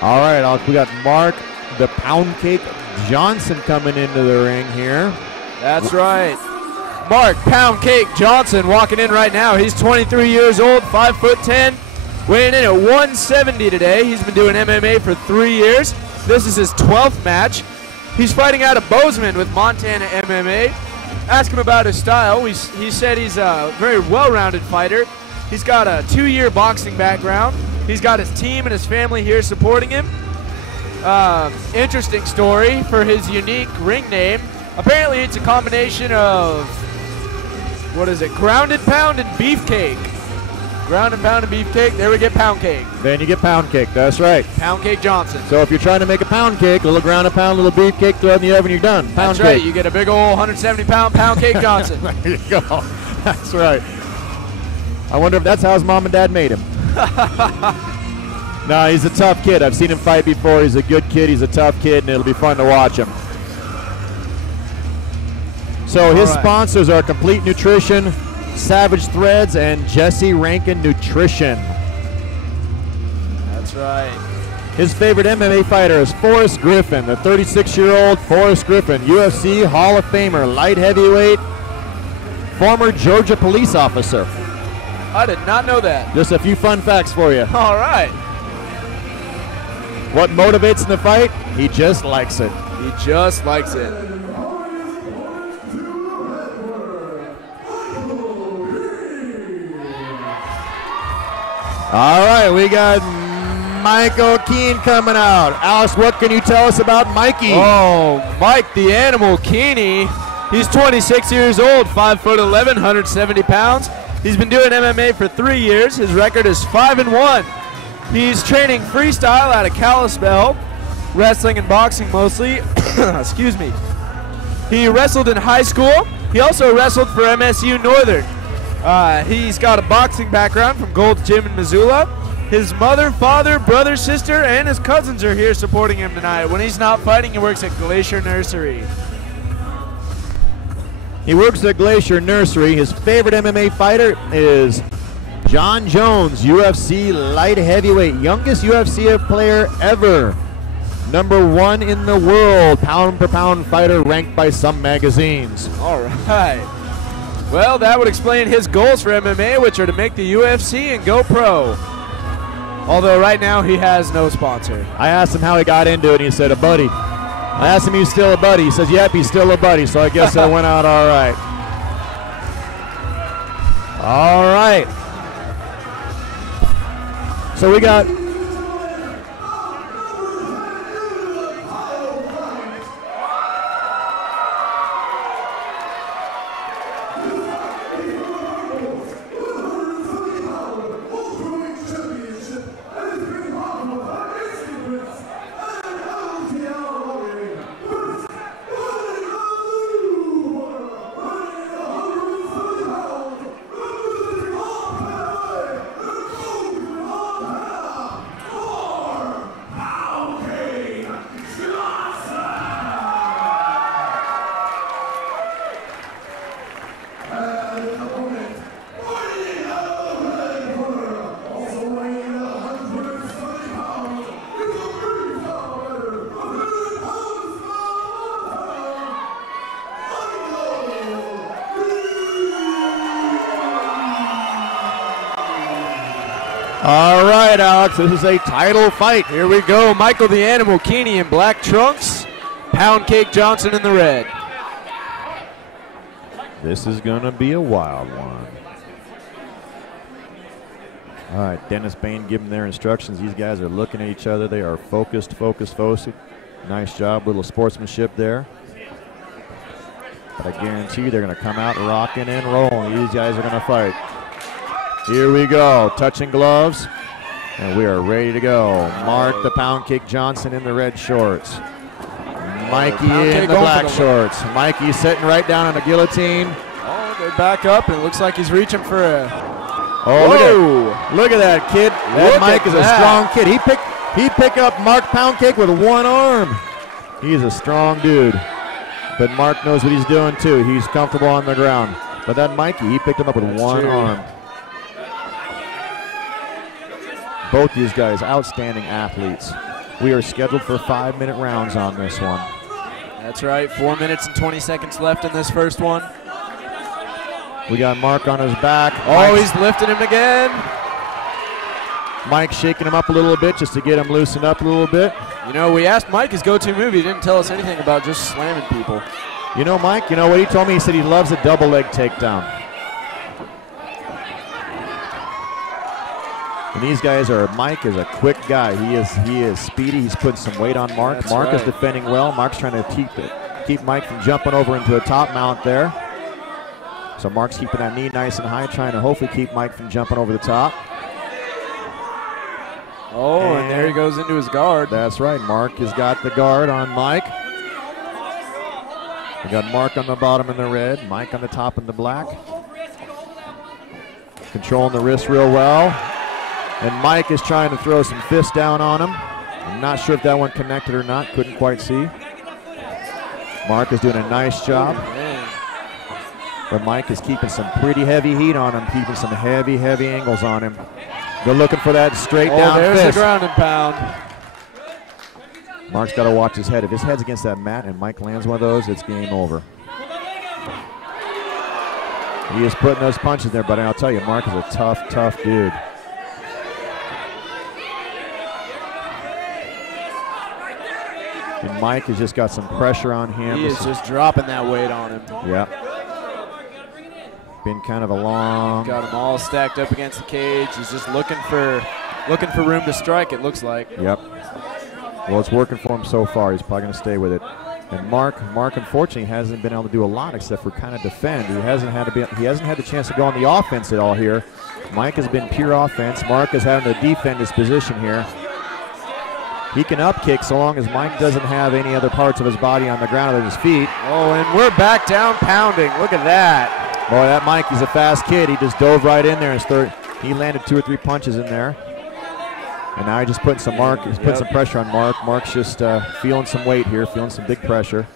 All right, Alex, we got Mark the Pound Cake Johnson coming into the ring here. That's right. Mark Pound Cake Johnson walking in right now. He's 23 years old, 5'10", weighing in at 170 today. He's been doing MMA for 3 years. This is his 12th match. He's fighting out of Bozeman with Montana MMA. Ask him about his style. He said he's a very well-rounded fighter. He's got a 2-year boxing background. He's got his team and his family here supporting him. Interesting story for his unique ring name. Apparently it's a combination of, what is it, grounded pound and beefcake. Grounded pound and beefcake, there we get pound cake. Then you get pound cake, that's right. Pound cake Johnson. So if you're trying to make a pound cake, a little grounded pound, a little beef cake, throw it in the oven, you're done. Pound That's right, cake. you get a big old 170-pound pound cake Johnson. There you go, that's right. I wonder if that's how his mom and dad made him. No, he's a tough kid. I've seen him fight before. He's a good kid. He's a tough kid, and it'll be fun to watch him. So his sponsors are Complete Nutrition, Savage Threads, and Jesse Rankin Nutrition. That's right. His favorite MMA fighter is Forrest Griffin, the 36-year-old Forrest Griffin, UFC Hall of Famer, light heavyweight, former Georgia police officer. I did not know that. Just a few fun facts for you. All right. What motivates in the fight? He just likes it. He just likes it. All right, we got Michael Keene coming out. Alice, what can you tell us about Mikey? Oh, Mike the Animal Keeny. He's 26 years old, 5'11", 170 pounds. He's been doing MMA for 3 years. His record is 5-1. He's training freestyle out of Kalispell, wrestling and boxing mostly. Excuse me. He wrestled in high school. He also wrestled for MSU Northern. He's got a boxing background from Gold's Gym in Missoula. His mother, father, brother, sister, and his cousins are here supporting him tonight. When he's not fighting, he works at Glacier Nursery. He works at Glacier Nursery. His favorite MMA fighter is John Jones, UFC light heavyweight, youngest UFC player ever. #1 in the world, pound per pound fighter ranked by some magazines. All right. Well, that would explain his goals for MMA, which are to make the UFC and go pro. Although right now he has no sponsor. I asked him how he got into it, and he said, a buddy. I asked him if he's still a buddy. He says, yep, he's still a buddy, so I guess that went out all right. All right. So we got all right, Alex, this is a title fight. Here we go. Michael the Animal Keeny in black trunks. Pound Cake Johnson in the red. This is going to be a wild one. All right, Dennis Bain giving their instructions. These guys are looking at each other. They are focused. Nice job, little sportsmanship there. But I guarantee you they're going to come out rocking and rolling. These guys are going to fight. Here we go, touching gloves, and we are ready to go. Mark the Pound Cake Johnson in the red shorts. Mikey in the black shorts. Mikey sitting right down on the guillotine. Oh, they back up, and it looks like he's reaching for a... Oh, look at that kid. That Mike is a strong kid. He picked up Mark Poundcake with one arm. He's a strong dude. But Mark knows what he's doing too. He's comfortable on the ground. But that Mikey, he picked him up with one arm. Both these guys, outstanding athletes. We are scheduled for 5-minute rounds on this one. That's right, 4 minutes and 20 seconds left in this first one. We got Mark on his back. Oh, he's lifting him again. Mike shaking him up a little bit just to get him loosened up a little bit. You know, we asked Mike his go-to move. He didn't tell us anything about just slamming people. You know, Mike, you know what he told me? He said he loves a double leg takedown. And these guys are, Mike is a quick guy. He is speedy. He's putting some weight on Mark. That's Mark right. is defending well. Mark's trying to keep Mike from jumping over into a top mount there. So Mark's keeping that knee nice and high, trying to hopefully keep Mike from jumping over the top. Oh, and there he goes into his guard. That's right. Mark has got the guard on Mike. We got Mark on the bottom in the red, Mike on the top in the black. Controlling the wrist real well. And Mike is trying to throw some fists down on him. I'm not sure if that one connected or not. Couldn't quite see. Mark is doing a nice job. But Mike is keeping some pretty heavy heat on him, keeping some heavy angles on him. They're looking for that straight down there's fist. the ground and pound. Mark's got to watch his head. If his head's against that mat and Mike lands one of those, it's game over. He is putting those punches there, but I'll tell you, Mark is a tough dude. And Mike has just got some pressure on him. He is just dropping that weight on him. Yep. Been kind of a long. Got him all stacked up against the cage. He's just looking for room to strike, it looks like. Yep. Well, it's working for him so far. He's probably going to stay with it. And Mark unfortunately hasn't been able to do a lot except for kind of defend. He hasn't had the chance to go on the offense at all here. Mike has been pure offense. Mark is having to defend his position here. He can up kick so long as Mike doesn't have any other parts of his body on the ground other than his feet. Oh, and we're back down pounding. Look at that. Boy, that Mike, he's a fast kid. He just dove right in there. He landed 2 or 3 punches in there. And now he's just putting some some pressure on Mark. Mark's just feeling some weight here, feeling some big pressure.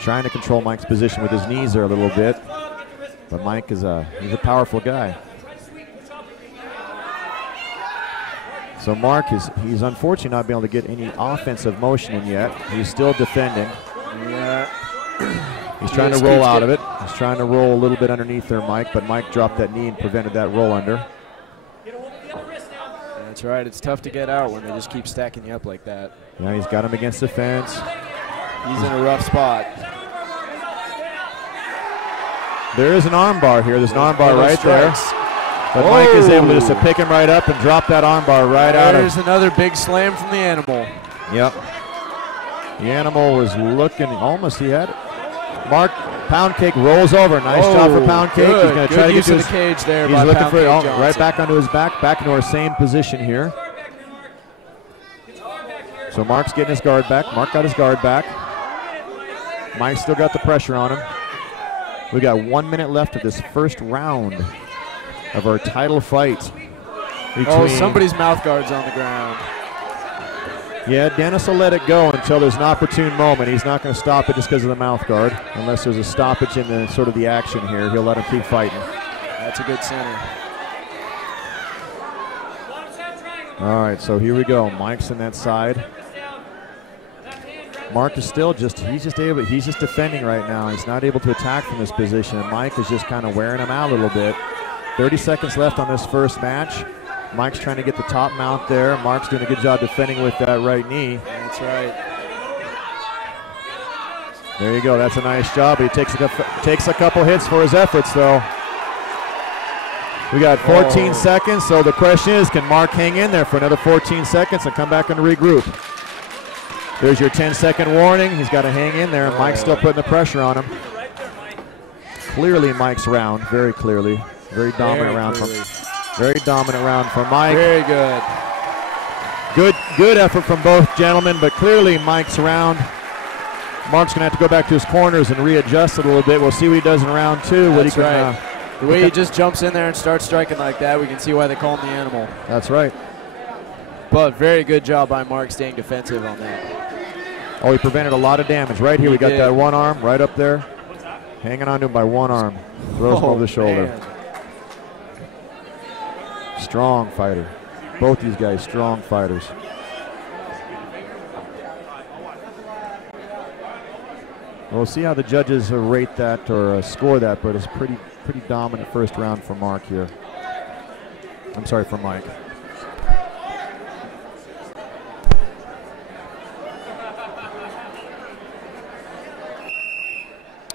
Trying to control Mike's position with his knees there a little bit. But Mike is he's a powerful guy. So Mark he's unfortunately not being able to get any offensive motion in yet. He's still defending. Yeah. He's trying to roll out of it. He's trying to roll a little bit underneath there, Mike, but Mike dropped that knee and prevented that roll under. That's right. It's tough to get out when they just keep stacking you up like that. Yeah, he's got him against the fence. He's in a rough spot. There is an arm bar here. There's an arm bar right there. But Mike is able to just pick him right up and drop that arm bar right out of. There's another big slam from the animal. Yep. The animal was looking almost, he had it. Mark Poundcake rolls over. Nice job for Poundcake. He's going to try to get to the cage there. He's looking for it right back onto his back into our same position here. So Mark's getting his guard back. Mark got his guard back. Mike still got the pressure on him. We got 1 minute left of this first round of our title fight. Oh, somebody's mouth guard's on the ground. Yeah, Dennis will let it go until there's an opportune moment. He's not going to stop it just because of the mouth guard. Unless there's a stoppage in the sort of the action here, he'll let him keep fighting. That's a good center. All right, so here we go. Mike's in that side. Mark is still he's just defending right now. He's not able to attack from this position. And Mike is just kind of wearing him out a little bit. 30 seconds left on this first match. Mike's trying to get the top mount there. Mark's doing a good job defending with that right knee. That's right. There you go. That's a nice job. He takes a couple hits for his efforts, though. We got 14 seconds, so the question is, can Mark hang in there for another 14 seconds and come back and regroup? There's your 10-second warning. He's got to hang in there. Mike's still putting the pressure on him. Clearly Mike's round, very clearly. Very dominant round from Mike. Very good. Good effort from both gentlemen, but clearly Mike's round. Mark's going to have to go back to his corners and readjust a little bit. We'll see what he does in round 2. What he can The way he just jumps in there and starts striking like that, we can see why they call him the animal. That's right. But very good job by Mark staying defensive on that. Oh, he prevented a lot of damage. Right here, we got that one arm right up there. Hanging on to him by one arm. Throws him over the shoulder. Man. Strong fighter. Both these guys, strong fighters. We'll see how the judges rate that or score that, but it's pretty dominant first round for Mark here. I'm sorry, for Mike.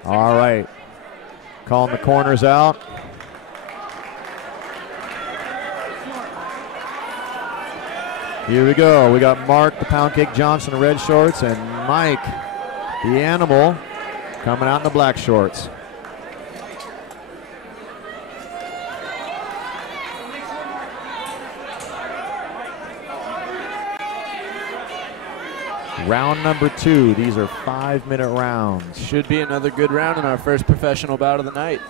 All right, calling the corners out. Here we go. We got Mark, the Pound Cake Johnson in red shorts, and Mike, the animal, coming out in the black shorts. Round number 2. These are 5-minute rounds. Should be another good round in our first professional bout of the night.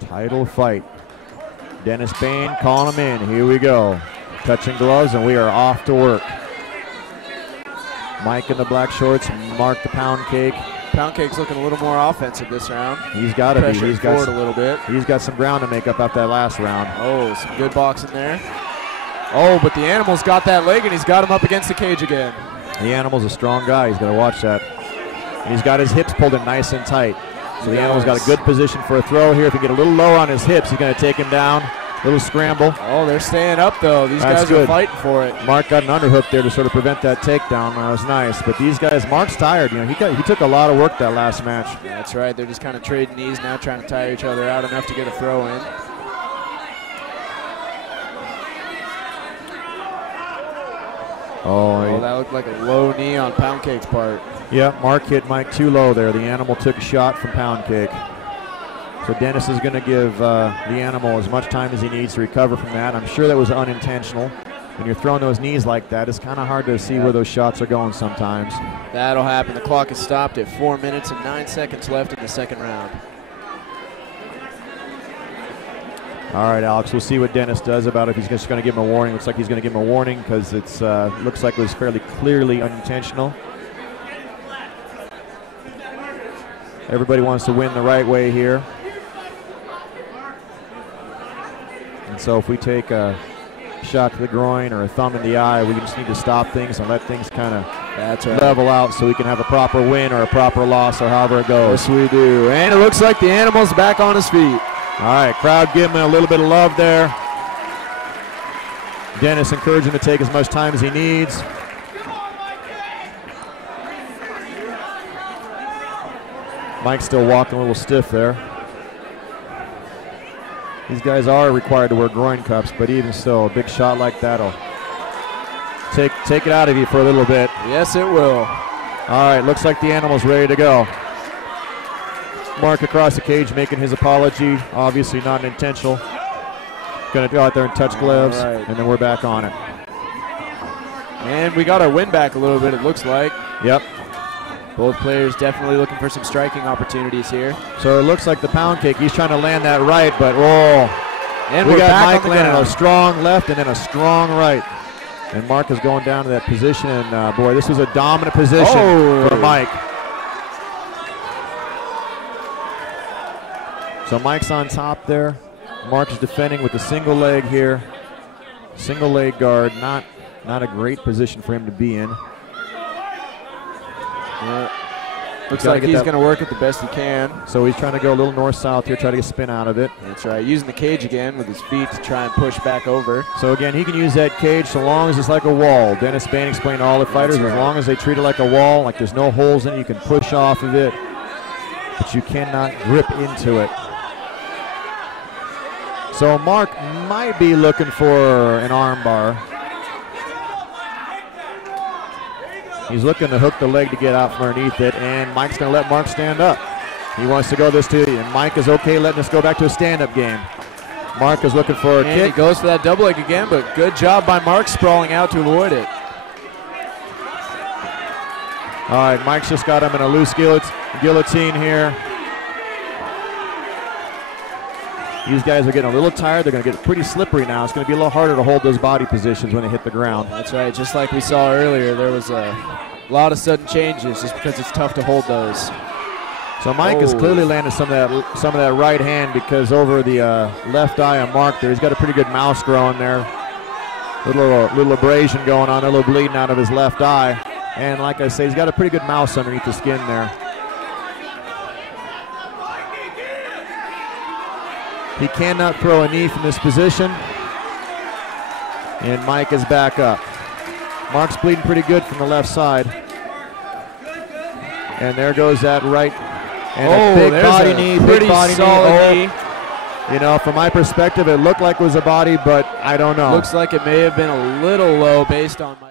Title fight. Dennis Bain calling him in. Here we go. Touching gloves, and we are off to work. Mike in the black shorts, Mark the Pound Cake. Pound Cake's looking a little more offensive this round. He's got to be. He's got a little bit. He's got some ground to make up after that last round. Oh, some good boxing there. Oh, but the animal's got that leg, and he's got him up against the cage again. The animal's a strong guy. He's going to watch that. And he's got his hips pulled in nice and tight. So the animal's got a good position for a throw here. If he get a little low on his hips, he's going to take him down. Little scramble. Oh, they're staying up, though. These guys are fighting for it. Mark got an underhook there to sort of prevent that takedown. That was nice. But these guys, Mark's tired. You know, he took a lot of work that last match. That's right. They're just kind of trading knees now, trying to tire each other out enough to get a throw in. Oh, that looked like a low knee on Pound Cake's part. Yeah, Mark hit Mike too low there. The animal took a shot from Pound Cake. So Dennis is going to give the animal as much time as he needs to recover from that. I'm sure that was unintentional. When you're throwing those knees like that, it's kind of hard to see where those shots are going sometimes. That'll happen. The clock is stopped at 4 minutes and 9 seconds left in the second round. All right, Alex, we'll see what Dennis does about it. If he's just going to give him a warning. Looks like he's going to give him a warning because it's looks like it was fairly clearly unintentional. Everybody wants to win the right way here. And so if we take a shot to the groin or a thumb in the eye, we just need to stop things and let things kind of level out so we can have a proper win or a proper loss or however it goes. Yes, we do. And it looks like the animal's back on his feet. All right, crowd give him a little bit of love there. Dennis encouraging him to take as much time as he needs. Mike's still walking a little stiff there. These guys are required to wear groin cups, but even still, a big shot like that'll take it out of you for a little bit. Yes, it will. All right, looks like the animal's ready to go. Mark across the cage making his apology, obviously not intentional. Going to go out there and touch gloves, and then we're back on it. And we got our win back a little bit, it looks like. Yep. Both players definitely looking for some striking opportunities here. So it looks like the Pound Cake, he's trying to land that right, but and we we got Mike landing a strong left and then a strong right. And Mark is going down to that position, and boy, this was a dominant position for Mike. So Mike's on top there. Mark is defending with a single leg here. Single leg guard, not a great position for him to be in. Looks like he's going to work it the best he can. So he's trying to go a little north-south here, try to get spin out of it. That's right, using the cage again with his feet to try and push back over. So again, he can use that cage so long as it's like a wall. Dennis Bain explained to all the fighters, as long as they treat it like a wall, like there's no holes in it, you can push off of it, but you cannot grip into it. So Mark might be looking for an arm bar. He's looking to hook the leg to get out from underneath it, and Mike's going to let Mark stand up. He wants to go this to you, and Mike is okay letting us go back to a stand-up game. Mark is looking for a kick. He goes for that double leg again, but good job by Mark sprawling out to avoid it. All right, Mike's just got him in a loose guillotine here. These guys are getting a little tired. They're going to get pretty slippery now. It's going to be a little harder to hold those body positions when they hit the ground. That's right. Just like we saw earlier, there was a lot of sudden changes just because it's tough to hold those. So Mike has clearly landed some of that right hand, because over the left eye of Mark there, he's got a pretty good mouse growing there. Little abrasion going on, a little bleeding out of his left eye. And like I say, he's got a pretty good mouse underneath the skin there. He cannot throw a knee from this position. And Mike is back up. Mark's bleeding pretty good from the left side. And there goes that right. And a big body knee, big body knee. You know, from my perspective, it looked like it was a body, but I don't know. Looks like it may have been a little low based on Mike.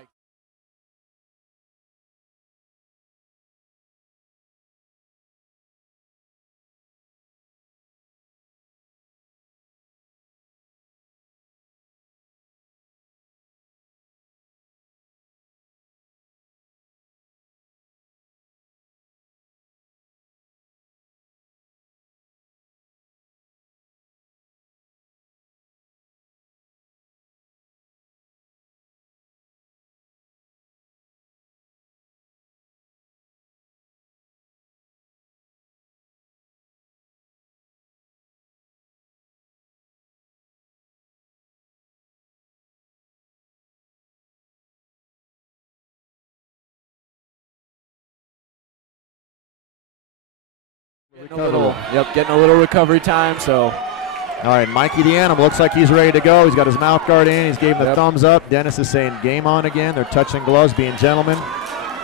Getting a little recovery time. So, all right, Mikey the Animal looks like he's ready to go. He's got his mouth guard in. He's giving the thumbs up. Dennis is saying game on again. They're touching gloves, being gentlemen,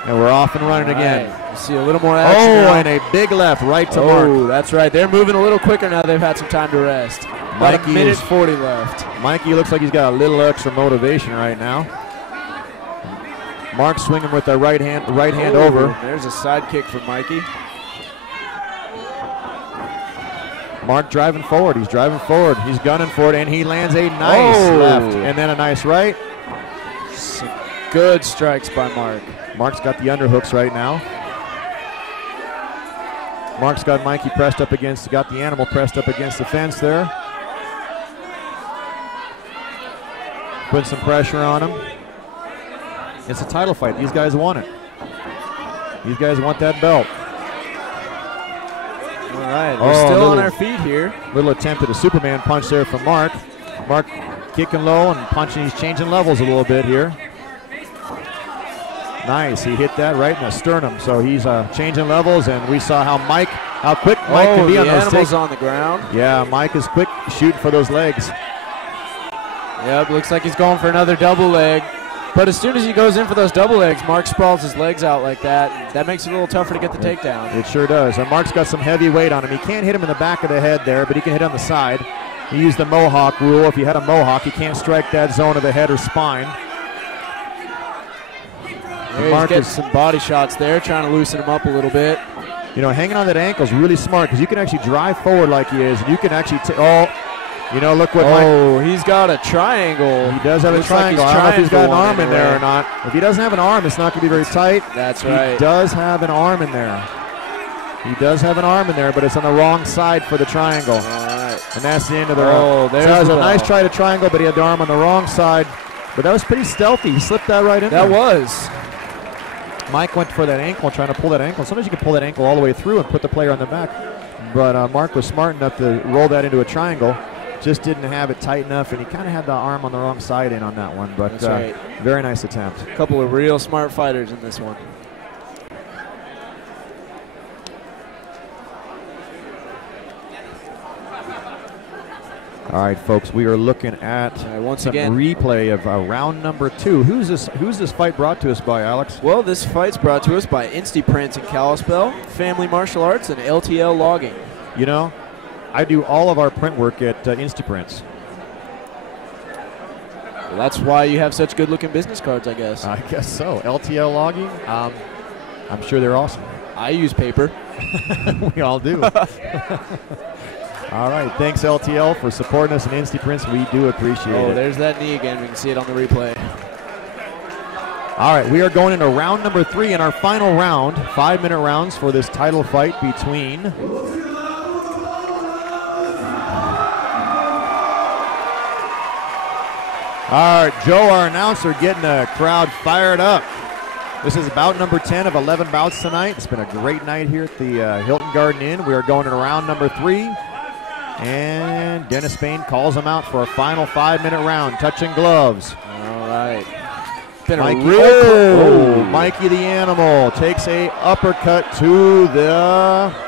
and we're off and running again. You see a little more action now. And a big left right to Mark. Oh, that's right. They're moving a little quicker now. They've had some time to rest. About a minute 40 left. Mikey looks like he's got a little extra motivation right now. Mark swinging with the right hand over. There's a side kick from Mikey. Mark driving forward. He's driving forward. He's gunning for it, and he lands a nice left and then a nice right. Some good strikes by Mark. Mark's got the underhooks right now. Mark's got Mikey pressed up against, got the Animal pressed up against the fence there. Put some pressure on him. It's a title fight. These guys want it. These guys want that belt. All right, we're still on our feet here. Little attempt at a Superman punch there from Mark. Mark kicking low and punching. He's changing levels a little bit here. Nice, he hit that right in the sternum. So he's changing levels, and we saw how quick Mike can be on those Animal's on the ground. Yeah, Mike is quick shooting for those legs. Yep, looks like he's going for another double leg. But as soon as he goes in for those double legs, Mark sprawls his legs out like that. That makes it a little tougher to get the takedown. It sure does. And Mark's got some heavy weight on him. He can't hit him in the back of the head there, but he can hit on the side. He used the Mohawk rule. If you had a Mohawk, you can't strike that zone of the head or spine. Mark gets some body shots there, trying to loosen him up a little bit. You know, hanging on that ankle is really smart, because you can actually drive forward like he is, and you can actually you know, look what Mike. He's got a triangle. He does have a triangle. I don't know if he's got an arm in there or not. If he doesn't have an arm, it's not going to be very tight. That's right. He does have an arm in there. He does have an arm in there, but it's on the wrong side for the triangle. All right. And that's the end of the round. There's so that was a nice try to triangle, but he had the arm on the wrong side. But that was pretty stealthy. He slipped that right in there. That was. Mike went for that ankle, trying to pull that ankle. Sometimes you can pull that ankle all the way through and put the player on the back. But Mark was smart enough to roll that into a triangle. Just didn't have it tight enough, and he kind of had the arm on the wrong side in on that one. But that's right. Very nice attempt. A couple of real smart fighters in this one. All right, folks, we are looking at once again replay of round number 2. Who's this fight brought to us by, Alex? Well, this fight's brought to us by Prints in Kalispell, Family Martial Arts, and LTL Logging. You know, I do all of our print work at Prints. Well, that's why you have such good-looking business cards, I guess. I guess so. LTL Logging, I'm sure they're awesome. I use paper. We all do. All right, thanks LTL for supporting us in Prints. We do appreciate it. Oh, there's that knee again. We can see it on the replay. All right, we are going into round number 3 in our final round. 5-minute rounds for this title fight between All right, Joe, our announcer, getting the crowd fired up. This is bout number 10 of 11 bouts tonight. It's been a great night here at the Hilton Garden Inn. We are going into round number 3. And Dennis Spain calls him out for a final 5-minute round, touching gloves. All right. Been Mikey, a real Mikey the Animal takes a uppercut to the...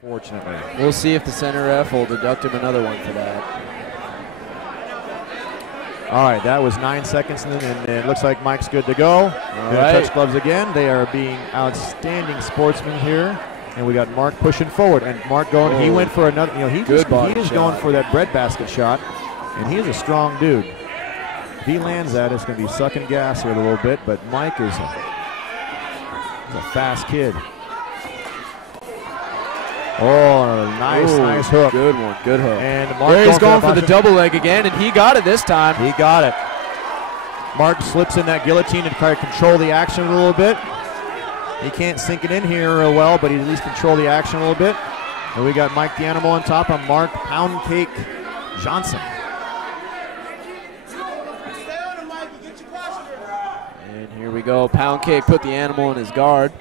Fortunately. We'll see if the center ref will deduct him another one for that. All right, that was 9 seconds, and it looks like Mike's good to go. All right. Touch gloves again. They are being outstanding sportsmen here. And we got Mark pushing forward, and Mark going. He went for another. You know, he is going for that breadbasket shot, and he is a strong dude. If he lands that, it's going to be sucking gas here a little bit. But Mike is a fast kid. Oh, nice hook. Good one, good hook. And Mark he's going for the double leg again, and he got it this time. He got it. Mark slips in that guillotine to try to control the action a little bit. He can't sink it in here real well, but he at least control the action a little bit. And we got Mike the Animal on top on Mark Pound Cake Johnson. And here we go. Pound Cake put the Animal in his guard.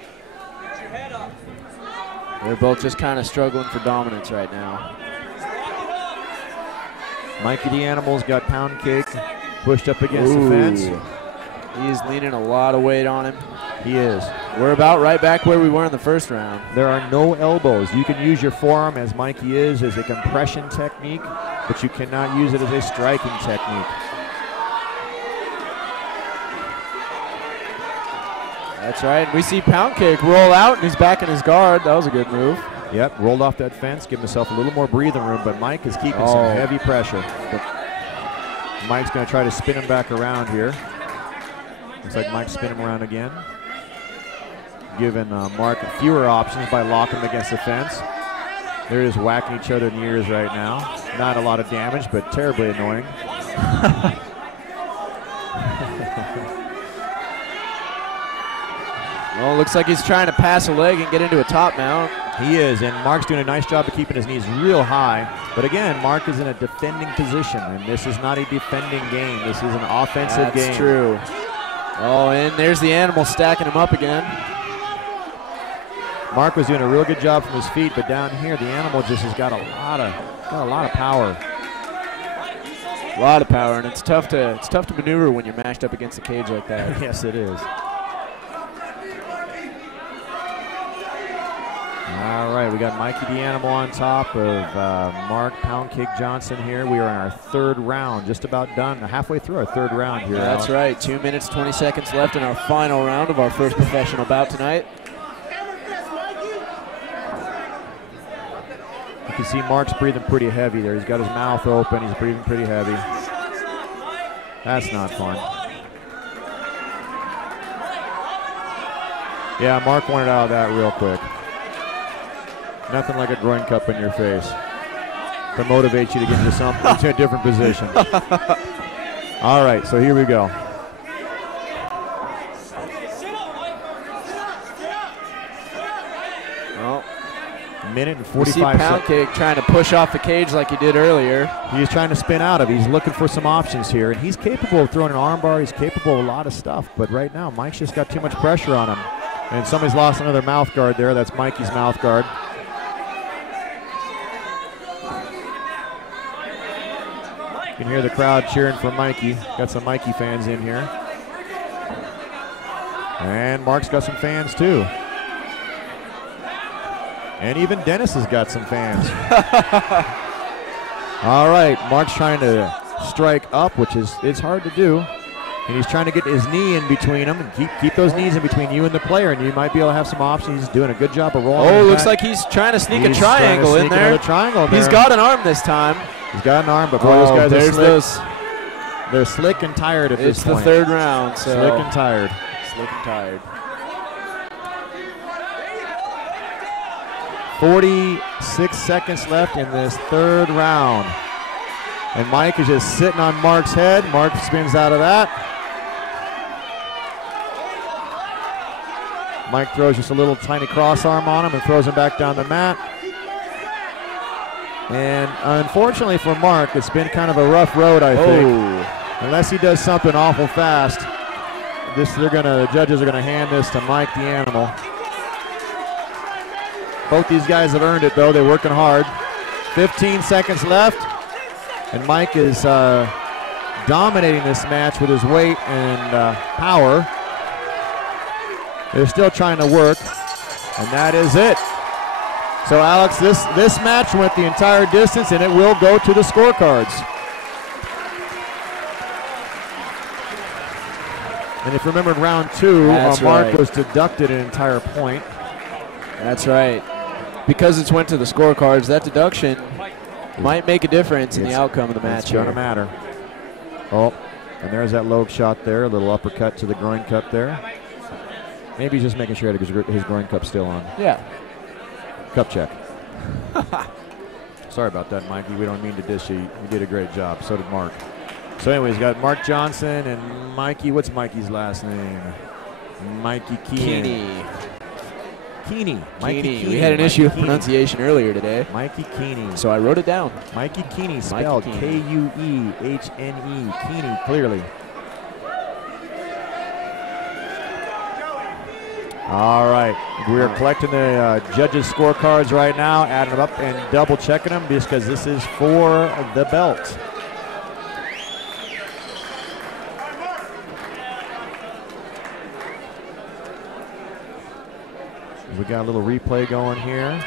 They're both just kind of struggling for dominance right now. Mikey the Animal's got Pound Cake pushed up against the fence. He is leaning a lot of weight on him. He is. We're about right back where we were in the first round. There are no elbows. You can use your forearm, as Mikey is, as a compression technique, but you cannot use it as a striking technique. That's right. We see Pound Cake roll out, and he's back in his guard. That was a good move. Yep, rolled off that fence, give himself a little more breathing room, but Mike is keeping some heavy pressure. But Mike's going to try to spin him back around here. Looks like Mike's spinning him around again. Giving Mark fewer options by locking him against the fence. They're just whacking each other in the ears right now. Not a lot of damage, but terribly annoying. Well, it looks like he's trying to pass a leg and get into a top mount. He is, and Mark's doing a nice job of keeping his knees real high. But again, Mark is in a defending position, and this is not a defending game. This is an offensive game. That's true. Oh, and there's the Animal stacking him up again. Mark was doing a real good job from his feet, but down here, the Animal just has got a lot of power. A lot of power, and it's tough to maneuver when you're mashed up against a cage like that. Yes, it is. All right, we got Mikey the Animal on top of Mark Pound Cake Johnson here. We are in our third round, just about done, halfway through our third round here. That's right, 2 minutes, 20 seconds left in our final round of our first professional bout tonight. You can see Mark's breathing pretty heavy there. He's got his mouth open, he's breathing pretty heavy. That's not fun. Yeah, Mark wanted out of that real quick. Nothing like a groin cup in your face to motivate you to get into a different position. All right, so here we go. Well, minute and 45 seconds. Pound Cake trying to push off the cage like he did earlier. He's trying to spin out of it. He's looking for some options here, and he's capable of throwing an arm bar. He's capable of a lot of stuff, but right now Mike's just got too much pressure on him. And somebody's lost another mouth guard there. That's Mikey's mouth guard. You can hear the crowd cheering for Mikey. Got some Mikey fans in here. And Mark's got some fans too. And even Dennis has got some fans. All right, Mark's trying to strike up, which is it's hard to do. And he's trying to get his knee in between them and keep those knees in between you and the player, and you might be able to have some options. He's doing a good job of rolling. Oh, looks like he's trying to sneak a triangle in there. He's got an arm this time. He's got an arm, but boy, those guys are slick. They're slick and tired at this point. It's the third round. So slick and tired. Slick and tired. 46 seconds left in this third round. And Mike is just sitting on Mark's head. Mark spins out of that. Mike throws just a little tiny cross arm on him and throws him back down the mat. And unfortunately for Mark, it's been kind of a rough road, I think. Unless he does something awful fast, the judges are gonna hand this to Mike the Animal. Both these guys have earned it, though. They're working hard. 15 seconds left, and Mike is dominating this match with his weight and power. They're still trying to work, and that is it. So, Alex, this match went the entire distance, and it will go to the scorecards. And if you remember in round 2, Mark was deducted an entire point. That's right. Because it's went to the scorecards, that deduction might make a difference in the outcome of the match. It's going to matter. Oh, and there's that low shot there, a little uppercut to the groin cup there. Maybe he's just making sure that his groin cup's still on. Yeah. Cup check. Sorry about that, Mikey. We don't mean to dish you. You did a great job. So did Mark. So anyways, you got Mark Johnson and Mikey. What's Mikey's last name? Mikey Keeny. Keeny. We had an issue with pronunciation earlier today. Mikey Keeny. So I wrote it down. Mikey Keeny, spelled Kuehne. Keeny, clearly. All right, we're collecting the judges' scorecards right now, adding them up and double checking them because this is for the belt. We got a little replay going here.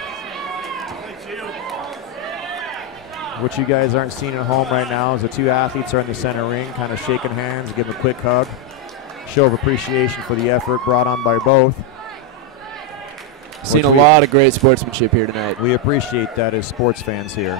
What you guys aren't seeing at home right now is the two athletes are in the center ring, kind of shaking hands, giving a quick hug. Show of appreciation for the effort brought on by both. Seen a lot of great sportsmanship here tonight. We appreciate that as sports fans here.